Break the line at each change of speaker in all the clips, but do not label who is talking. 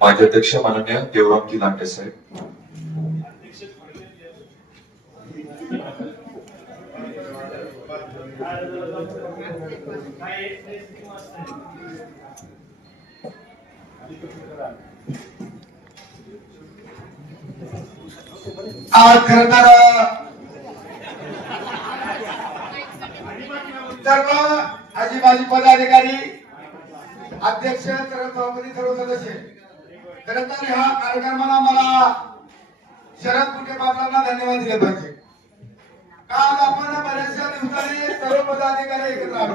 माझे अध्यक्ष माननीय देवरामजी लांडे साहेब.
आज खर तर सर्व आजी माजी पदाधिकारी अध्यक्ष सर्व सभापती सर्व सदस्य. खर तर ह्या कार्यक्रमाला मला शरद कुटे पाटलांना धन्यवाद दिले पाहिजे. काल आपण बऱ्याचशा दिवसांनी सर्व पदाधिकारी एकत्र आलो.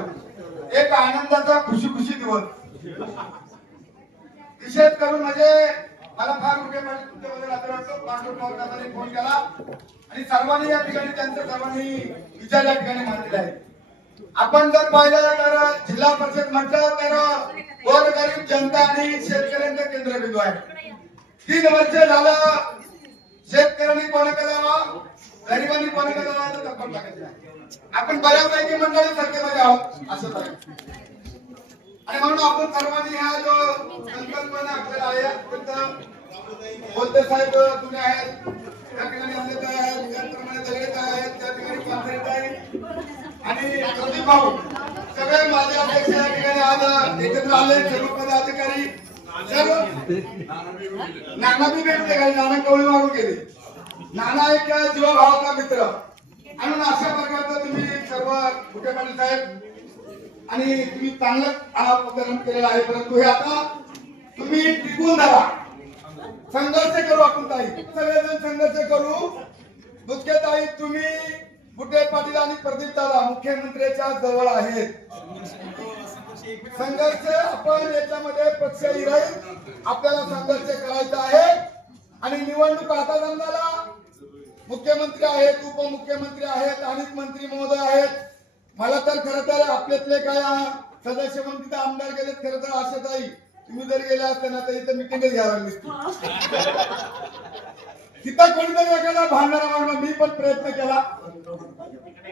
एक आनंदाचा खुशी खुशी दिवस. विशेष करून म्हणजे मला फार मोठे पाटील तुमच्याबद्दल फोन केला. आणि सर्वांनी या ठिकाणी त्यांचं सर्वांनी विचार या ठिकाणी मांडलेला आहे. आपण जर पाहिलं तर जिल्हा परिषद म्हटलं तर गोरगरीब जनता आणि शेतकऱ्यांचा केंद्रबिंदू आहे. तीन वर्ष झालं शेतकऱ्यांनी कोणाकडे करावं? गरिबांनी कोणाकडे करावं तर धप्पा टाकायचं आपण बऱ्यापैकी मंडळी सरकारमध्ये आहोत असं झालं आणि म्हणून आपण सर्वांनी हा जो संकल्पना आपल्याला आहे अत्यंत बोलते साहेब तुम्ही आहेत. त्या ठिकाणी अमृत आहेत त्याचप्रमाणे दगडेत आहेत त्या ठिकाणी पाथरेत आहेत. आणि प्रदीप भाऊ सगळे माझे अध्यक्ष या ठिकाणी आज एकत्र आले सर्व पदाधिकारी सर्व नाना बी भेटले काही नाना कवळी मारून गेले. नाना एक जीवाभावाचा मित्र. आणि अशा प्रकारचं तुम्ही सर्व कुठे पाटील साहेब आणि तुम्ही चांगलं उपकरण केलेलं आहे परंतु हे आता तुम्ही टिकून धरा. संघर्ष करू आपण ताई. सगळेजण संघर्ष करू. दुसरे ताई तुम्ही गुड्डे पाटील आणि प्रदीप दादा मुख्यमंत्र्याच्या जवळ आहेत? संघर्ष आपण याच्यामध्ये पक्ष राहील. आपल्याला संघर्ष करायचा आहे. आणि निवडणूक आता जमणाला मुख्यमंत्री आहेत उपमुख्यमंत्री आहेत अनेक मंत्री महोदय आहेत. मला तर खर तर आपल्यातले काय सदस्य म्हणून तिथे आमदार गेलेत खर तर आशात तुम्ही जर गेले असताना तरी तर इथं मिटिंगच घ्यायला लागली तिथं कोणीतरी एखादा भांडणारा मागणं मी पण प्रयत्न केला.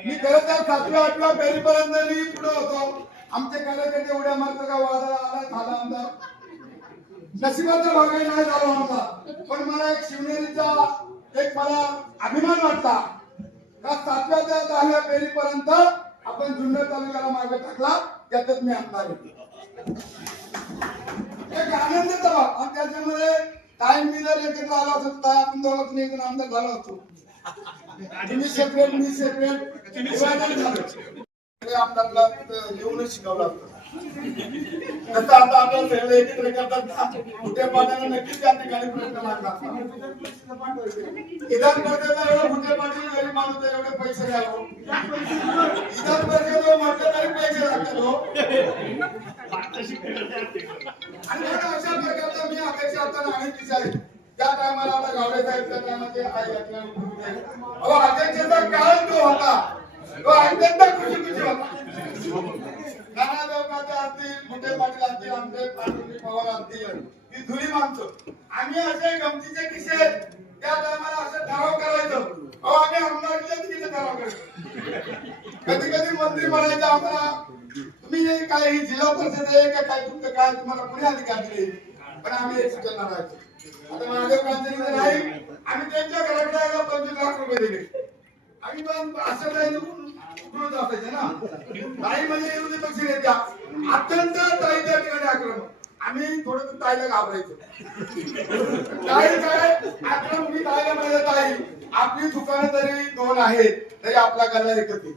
मी खरं तर सातव्या आठव्या पेरीपर्यंत मी पुढे होतो. आमचे कार्यकर्ते उड्या मारतो का वादळ आला झाला आमदार नशिबाचा भागही नाही झाला आमचा. पण मला एक शिवनेरीचा एक मला अभिमान वाटला. का सातव्या ते दहाव्या पेरीपर्यंत आपण जुन्नर तालुक्याला मागे टाकला त्यातच मी आमदार आहे. एक आनंद आणि त्याच्यामध्ये काय मी जर एकत्र आलो असतो तर आपण दोघांतून एकूण आमदार झालो असतो. तुम्ही सेपरेट मी सेपरेट आमदारला येऊनच शिकावं लागतं आता आपण सगळे एकत्र करतात. पाण्याला नक्कीच त्या ठिकाणी प्रश्न मांडतात. परिषदेला एवढं कुठे पाटील गरीब माणूस एवढे पैसे द्यावं विधान परिषदेला म्हटलं तरी पैसे लागतात हो. आणि म्हणून अशा प्रकारचा मी अपेक्षा असताना अनेक विचार त्या टायमाला आता गावडे साहेब त्या टायमाचे आई अहो, अध्यक्षाचा काळ तो होता. तो अत्यंत खुशी खुशी होता. नाना देवकाते असतील मोठे पाटील असतील आमचे पाटील पवार असतील ही धुरी माणसं आम्ही असे गमतीचे किस्से त्या टायमाला असं ठराव करायचं. अहो आम्ही आमदारकीच्या तिकीट ठराव करायचो. कधी कधी मंत्री म्हणायचं आम्हाला तुम्ही काय ही जिल्हा परिषद आहे का काय काय तुम्हाला कोणी अधिकार दिले. पण आम्ही एक सूचना राहायचो आता महादेव कांचनीचं नाही? आम्ही त्यांच्या घराकडे यायला पंचवीस लाख रुपये दिले. आम्ही पण असं काही उठून असायचे ना. ताई म्हणजे विरोधी पक्ष नेत्या. अत्यंत ताईच्या ठिकाणी आक्रमक. आम्ही थोडं ताईला घाबरायचो. ताई काय? आक्रमक मी ताईला म्हणजे ताई आपली दुकानं जरी दोन आहेत. तरी आपला गल्ला एकच आहे.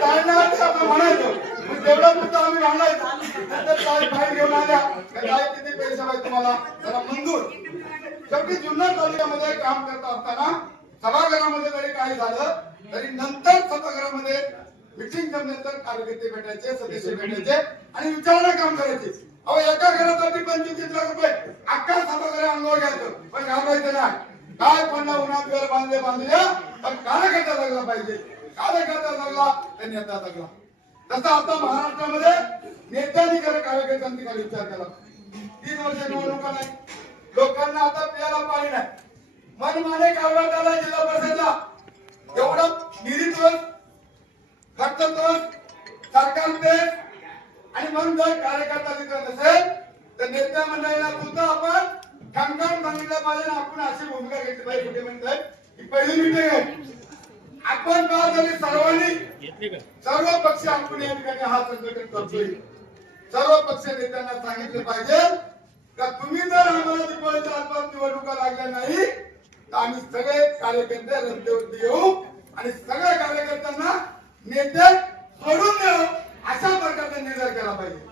ताईला ते आपण म्हणायचो मग तेवढा पुरतं आम्ही म्हणायचो नंतर ताई बाहेर घेऊन आल्या. का ताई किती पैसे पाहिजे तुम्हाला? त्याला मंजूर. शेवटी जुन्नर तालुक्यामध्ये काम करत असताना सभागृहामध्ये जरी काही झालं तरी नंतर सभागृहामध्ये मिटिंग नंतर कार्यकर्ते भेटायचे सदस्य भेटायचे आणि विचारणा काम करायचे. अहो एका घरासाठी पंचवीस लाख रुपये. अख्खा सभागृह अंगावर घ्यायचं. पण घाबरायचं नाही. काय पण उन्हात घर बांधले बांधले पण कार्यकर्ता लागला पाहिजे. कार्यकर्ता लागला तर नेता लागला. तसं आता महाराष्ट्रामध्ये नेत्यांनी खरं कार्यकर्त्यांनी काही विचार केला. तीन वर्ष निवडणुका नाही. लोकांना आता प्यायला पाणी नाही. मनमाने कारभार झाला जिल्हा परिषदला. एवढा निधी तोच खर्च तोच सरकार ते आणि म्हणून जर कार्यकर्ता दिसत नसेल तर नेत्या मंडळीला सुद्धा आपण ठणकावून सांगितलं पाहिजे आपण अशी भूमिका घेतली पाहिजे कुठे म्हणतात ही पहिली मिटिंग आहे. आपण का तरी सर्वांनी सर्व पक्ष आपण या ठिकाणी हा संघटन करतोय. सर्व पक्ष नेत्यांना सांगितलं पाहिजे का तुम्ही जर आम्हाला दीपावलीच्या आसपास निवडणुका लागल्या नाही तर आम्ही सगळे कार्यकर्ते रस्त्यावरती येऊ आणि सगळ्या कार्यकर्त्यांना नेते सोडून देऊ अशा प्रकारचा निर्णय केला पाहिजे.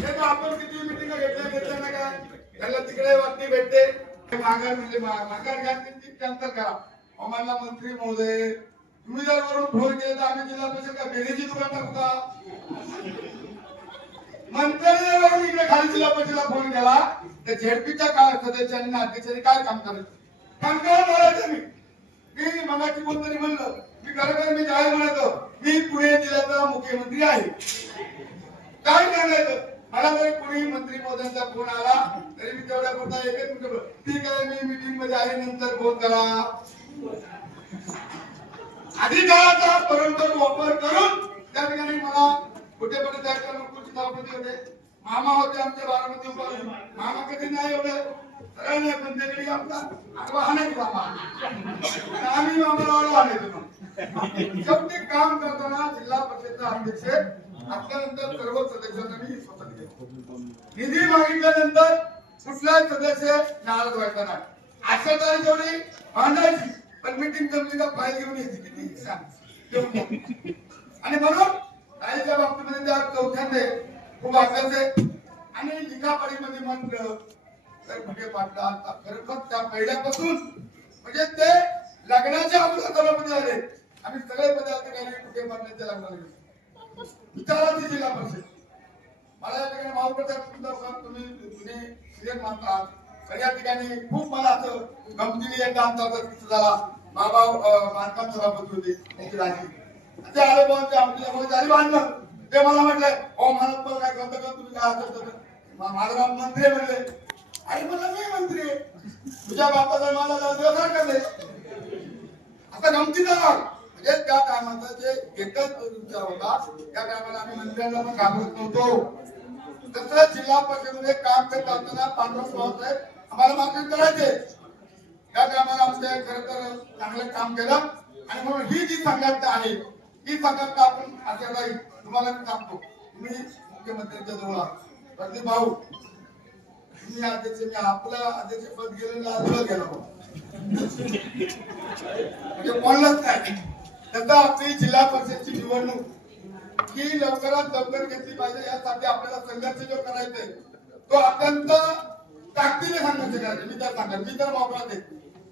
हे आपण किती मिटिंग घेतल्या नेत्यांना काय? त्याला तिकडे वाटणी भेटते. माघार म्हणजे माघार घ्या त्यांची कॅन्सल करा. आम्हाला मंत्री महोदय तुम्ही जर वरून फोन केला तर आम्ही जिल्हा परिषद का बेरीची दुकान टाकू का? मंत्र्यांनी इकडे खाली जिल्हा परिषदेला फोन केला तर झेडपीच्या काय सदस्यांनी अध्यक्षांनी काय काम करायचं? काम करा बोलायचं मी. मी मगाची कोणतरी म्हणलं मी खरोखर मी जाहीर म्हणायचो मी पुणे जिल्ह्याचा मुख्यमंत्री आहे. काय सांगायचं? मला जरी कोणी मंत्री मोदयांचा फोन आला तरी मी तेवढ्या पुरता एकच मिनिट ठीक आहे मी मीटिंगमध्ये आहे नंतर फोन करा. अधिकाराचा परंपर वापर करून त्या ठिकाणी मला कुठे पण त्या ठिकाणी कुठे सभापती होते. मामा होते आमचे बारामती उपाध्ये. मामा कधी नाही एवढे. सरळ नाही पण ते कधी आपला आडवा नाही मामा. आम्ही मामाला आडवा हाणायचो तुम्हाला शेवटी काम करताना जिल्हा परिषदचा अध्यक्ष आपल्यानंतर सर्व सदस्यांना मी स्वतः निधी मागितल्यानंतर कुठलाच सदस्य नाराज व्हायचा नाही. अशा तर जेवढी भांडायची पण मीटिंग जमली का फाईल घेऊन येते किती सांग. आणि म्हणून काहीच्या बाबतीमध्ये त्या चौथ्यांदे खूप अभ्यास आणि लिखापडीमध्ये म्हटलं तर म्हणजे पाटला आता खरोखर त्या पहिल्यापासून म्हणजे ते लग्नाच्या अगोदर सभापती झाले आम्ही सगळे पदाधिकारी कुठे मारण्याच्या लागणार गेलो. विचाराची जिल्हा परिषद. मला या ठिकाणी मावळकर साहेब तुम्ही तुम्ही सिरियल मानतात तर या ठिकाणी खूप मला असं गमतीने एक आमचा होता झाला बाबा अं, बांधकाम सभापती होते त्यांची राजी ते आले पण ते आमच्यासमोर झाली बांधलं. ते मला म्हटलं हो मला पण काय करतं का? तुम्ही काय असं माझं नाव मंत्री आहे म्हणले आई म्हणलं मी मंत्री आहे. तुझ्या बापाचा मला जाऊ दिवस करते आता गमतीचा भाग. म्हणजे त्या टायमाचा जे एकच विचार होता त्या टायमाला आम्ही मंत्र्यांना पण घाबरत नव्हतो. तसं जिल्हा परिषदेमध्ये काम करत असताना पांडव साहेब आम्हाला मागणी करायचे. त्या कामाला आमचे खर तर चांगलं काम केलं. आणि म्हणून ही जी संघटना आहे ही संघटना आपण अशा तुम्हाला सांगतो. तुम्ही मुख्यमंत्र्यांच्या जवळ प्रदीप भाऊ मी अध्यक्ष मी आपलं अध्यक्ष पद गेलेलं आजवर गेला. म्हणजे कोणालाच नाही. त्याचा आपली जिल्हा परिषदची निवडणूक. ही लवकरात लवकर घेतली पाहिजे. यासाठी आपल्याला संघर्ष जो करायचा तो अत्यंत ताकदीने संघर्ष करायचा मी तर सांगेन. मी तर मोकळा आहे.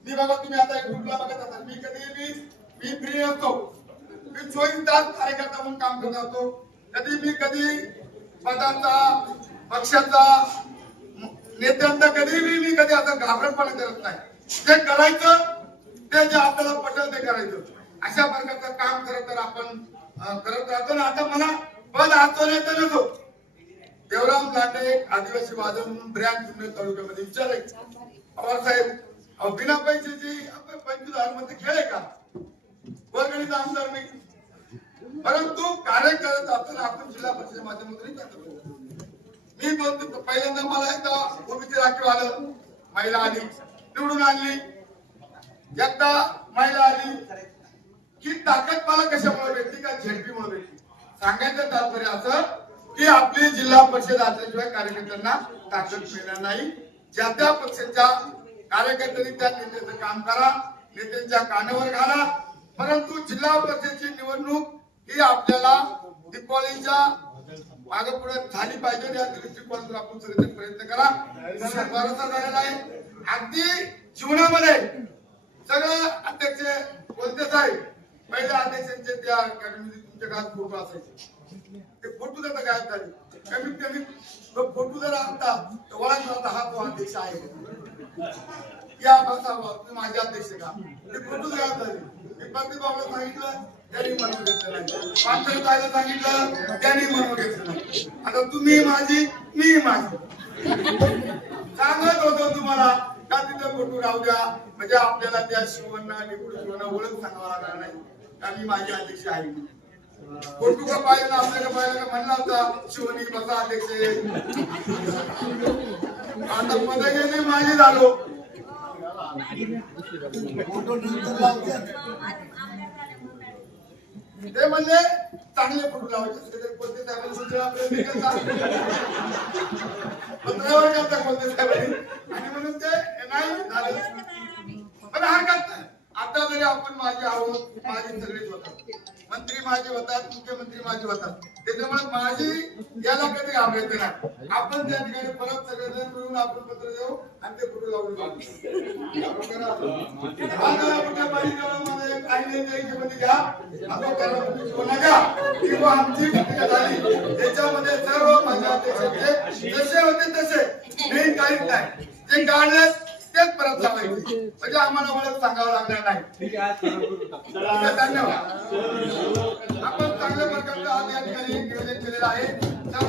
मी बघा तुम्ही आता एक ग्रुपला बघत असाल. मी कधी मी मी फ्री असतो. मी चोवीस तास कार्यकर्ता म्हणून काम करत असतो. कधी मी कधी पदाचा पक्षाचा नेत्यांचा कधी मी मी कधी असं घाबरटपणा करत नाही. जे करायचं ते जे आपल्याला पटेल ते करायचं. अशा प्रकारचं काम खरं तर आपण करत राहतो ना. आता मला पद असतो नसतो देवराम लांडे आदिवासी वादन म्हणून ब्रँड जुन्नर तालुक्यामध्ये विचार पवार साहेब बिना पैशाची आपण पंचवीस हजारमध्ये खेळ आहे का? वर्गणीचा आमदार मी परंतु कार्य करत असताना आपण जिल्हा परिषद माध्यमातून मी बोलतो पहिल्यांदा मला एकदा ओबीसी राखीव आलं महिला आली निवडून आणली. एकदा महिला आली. की ताकद मला कशामुळे भेटली का? झेडपी म्हणून भेटली. सांगायचं तात्पर्य असं की आपली जिल्हा परिषद असल्याशिवाय कार्यकर्त्यांना ताकद मिळणार नाही. ज्या त्या पक्षाच्या कार्यकर्त्यांनी त्या नेत्याचं काम करा नेत्यांच्या कानावर घाला. परंतु जिल्हा परिषदेची निवडणूक ही आपल्याला दीपावलीच्या मागे पुढे झाली पाहिजे. या दृष्टिकोनातून आपण सगळ्यांचे प्रयत्न करा. भरोसा झालेला आहे. अगदी जीवनामध्ये सगळं अध्यक्ष कोणतेच आहे पहिल्या अध्यक्षांचे त्या तुमच्या काळात फोटो असायचे. ते फोटो जाता गायब झाले कमीत कमी तो फोटो जर आणता तर ओळख होता हा तो अध्यक्ष आहे. या भाषा तुम्ही माझे अध्यक्ष का? ते फोटो गायब झाले मी बाबा सांगितलं त्यांनी म्हणून घेतलं नाही. सांगितलं त्यांनी म्हणून घेतलं नाही. आता तुम्ही माझी मी माझी. सांगत होतो तुम्हाला का तिथं फोटो राहू द्या? म्हणजे आपल्याला त्या शिवण्णा निपुण ओळख सांगावा लागणार नाही. का मी माझे अध्यक्ष आहे? फोटो का पाहिजे ना आपल्याला पाहिजे का म्हणला होता शिवनी बसा अध्यक्ष. आता मध्ये गेली माझी झालो ते म्हणले चांगले फोटो लावायचे कोणते साहेबांनी सूचना पत्रावर करता कोणते साहेबांनी? आणि म्हणून ते नाही झालं. पण हरकत नाही आता जरी आपण माझे आहोत माझे सगळेच होतात. मंत्री माझे होतात मुख्यमंत्री माझे होतात. त्याच्यामुळे माझी याला कधी घाबरायचं नाही. आपण त्या ठिकाणी परत सगळेजण मिळून आपण पत्र देऊ आणि ते फोटो लावून घ्या. कोणा घ्या. किंवा आमची भूमिका झाली. त्याच्यामध्ये सर्व माझ्या अध्यक्ष जसे होते तसे. मेन काहीच नाही. ते काढले तेच परत लावायचे म्हणजे आम्हाला ओळख सांगावं लागणार नाही. ठीक आहे, धन्यवाद. आपण चांगल्या प्रकारचं आज या ठिकाणी नियोजन केलेलं आहे. सर्व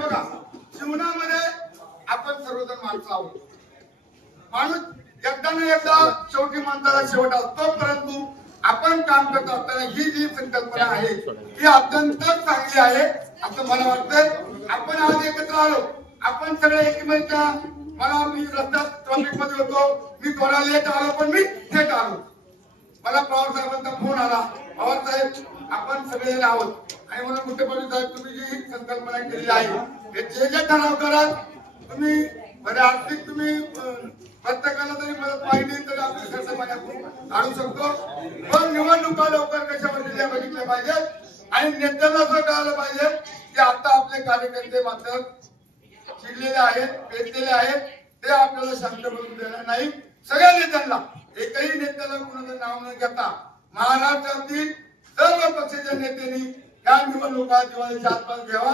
बघा जीवनामध्ये आपण सर्वजण माणसं आहोत. माणूस एकदा ना एकदा शेवटी माणसाला शेवट असतो परंतु आपण काम करत असताना ही जी संकल्पना आहे ती अत्यंत चांगली आहे. असं मला वाटतंय. आपण आज एकत्र आलो. आपण सगळे एकमेकांच्या मला मी रस्त्यात ट्रॉफिकमध्ये होतो. मी थोडा लेट आलो पण मी थेट आलो. मला पवार साहेबांचा फोन आला. पवार साहेब आपण सगळे आहोत. आणि म्हणून मुख्यमंत्री साहेब तुम्ही जी संकल्पना केलेली आहे हे जे जे ठराव कराल तुम्ही म्हणजे आर्थिक तुम्ही प्रत्येकाला जरी मदत पाहिली तरी आपली खर्च पाण्यातून काढू शकतो. पण निवडणुका लवकर कशावर दिल्या बघितल्या पाहिजेत? आणि नेत्यांना असं कळालं पाहिजे की आता आपले कार्यकर्ते मात्र चिडलेले आहेत पेटलेले आहेत ते आपल्याला शांत करून देणार नाही. सगळ्या नेत्यांना एकही नेत्याला कोणाचं नाव न घेता महाराष्ट्रातील सर्व पक्षाच्या नेत्यांनी या निवडणुका दिवाळीच्या आसपास घ्यावा.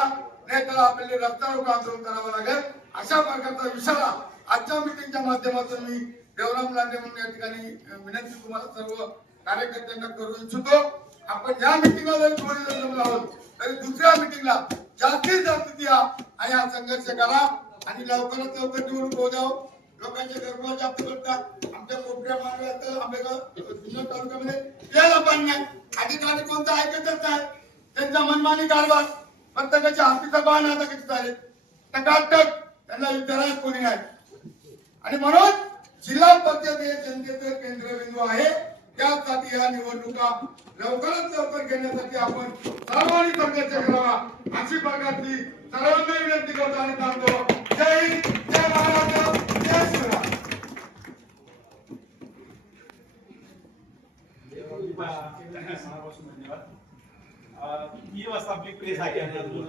नाही तर आपल्याला रस्त्यावर आंदोलन करावं लागेल. अशा प्रकारचा इशारा आजच्या मिटिंगच्या माध्यमातून मी देवराम लांडे म्हणून या ठिकाणी विनंती तुम्हाला सर्व कार्यकर्त्यांना करू इच्छितो. आपण या मिटिंगला जरी थोडी जर जमलो आहोत तरी दुसऱ्या मिटिंगला जास्तीत जास्त द्या आणि हा संघर्ष करा आणि लवकरात लवकर निवडून होऊ द्यावं लोकांचे गरबा जास्त आमच्या कोपऱ्या मानवात आंबेगाव जुन्नर तालुक्यामध्ये यायला पाणी अधिकारी कोणता ऐकतच नाही. त्यांचा मनमानी कारभार. प्रत्येकाच्या हातीचा बाण आता किती झाले? टकाटक. त्यांना विचारायला कोणी नाही. आणि म्हणून जिल्हा परिषद हे जनतेचं केंद्रबिंदू आहे. त्यासाठी या निवडणुका लवकरात लवकर घेण्यासाठी आपण सर्वांनी संघर्ष करावा अशी प्रकारची सर्वांना विनंती करतो आणि सांगतो जय हिंद जय महाराष्ट्र जय शिवराय.
ही वाजता आपली प्रेस आहे. आणि अजून